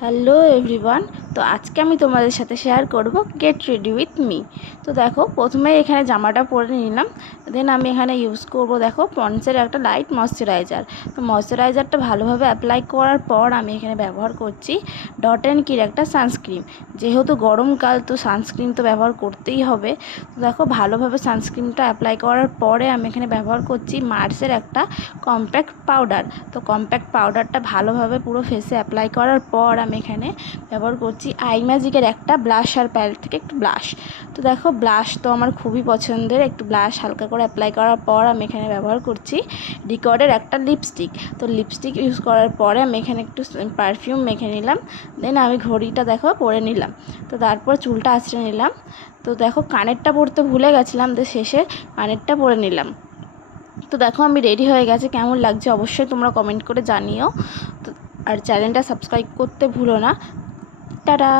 Hello everyone. তো আজকে আমি তোমাদের সাথে শেয়ার করব গেট রেডি উইথ মি। তো দেখো, প্রথমে এখানে জামাটা পরে নিলাম। দেন আমি এখানে ইউজ করব, দেখো, পন্ডসের একটা লাইট ময়শ্চারাইজার। তো ময়শ্চারাইজারটা ভালোভাবে অ্যাপ্লাই করার পর আমি এখানে ব্যবহার করছি ডট অ্যান্ড কির একটা সানস্ক্রিন। যেহেতু গরমকাল, তো সানস্ক্রিন তো ব্যবহার করতেই হবে। তো দেখো, ভালোভাবে সানস্ক্রিনটা অ্যাপ্লাই করার পরে আমি এখানে ব্যবহার করছি মার্সের একটা কম্প্যাক্ট পাউডার। তো কম্প্যাক্ট পাউডারটা ভালোভাবে পুরো ফেসে অ্যাপ্লাই করার পর আমি এখানে ব্যবহার করছি আই ম্যাজিকের একটা ব্লাশ আর প্যালেট থেকে একটু ব্লাশ। তো দেখো, ব্লাশ তো আমার খুবই পছন্দের। একটু ব্লাশ হালকা করে অ্যাপ্লাই করার পর আমি এখানে ব্যবহার করছি রিকর্ডের একটা লিপস্টিক। তো লিপস্টিক ইউজ করার পরে আমি এখানে একটু পারফিউম মেখে নিলাম। দেন আমি ঘড়িটা দেখো পরে নিলাম। তো তারপর চুলটা আঁচড়ে নিলাম। তো দেখো, কানেরটা পরতে ভুলে গেছিলাম, তো শেষে কানেরটা পরে নিলাম। তো দেখো, আমি রেডি হয়ে গেছে। কেমন লাগছে অবশ্যই তোমরা কমেন্ট করে জানিও। তো আর চ্যানেলটা সাবস্ক্রাইব করতে ভুলো না। টাটা।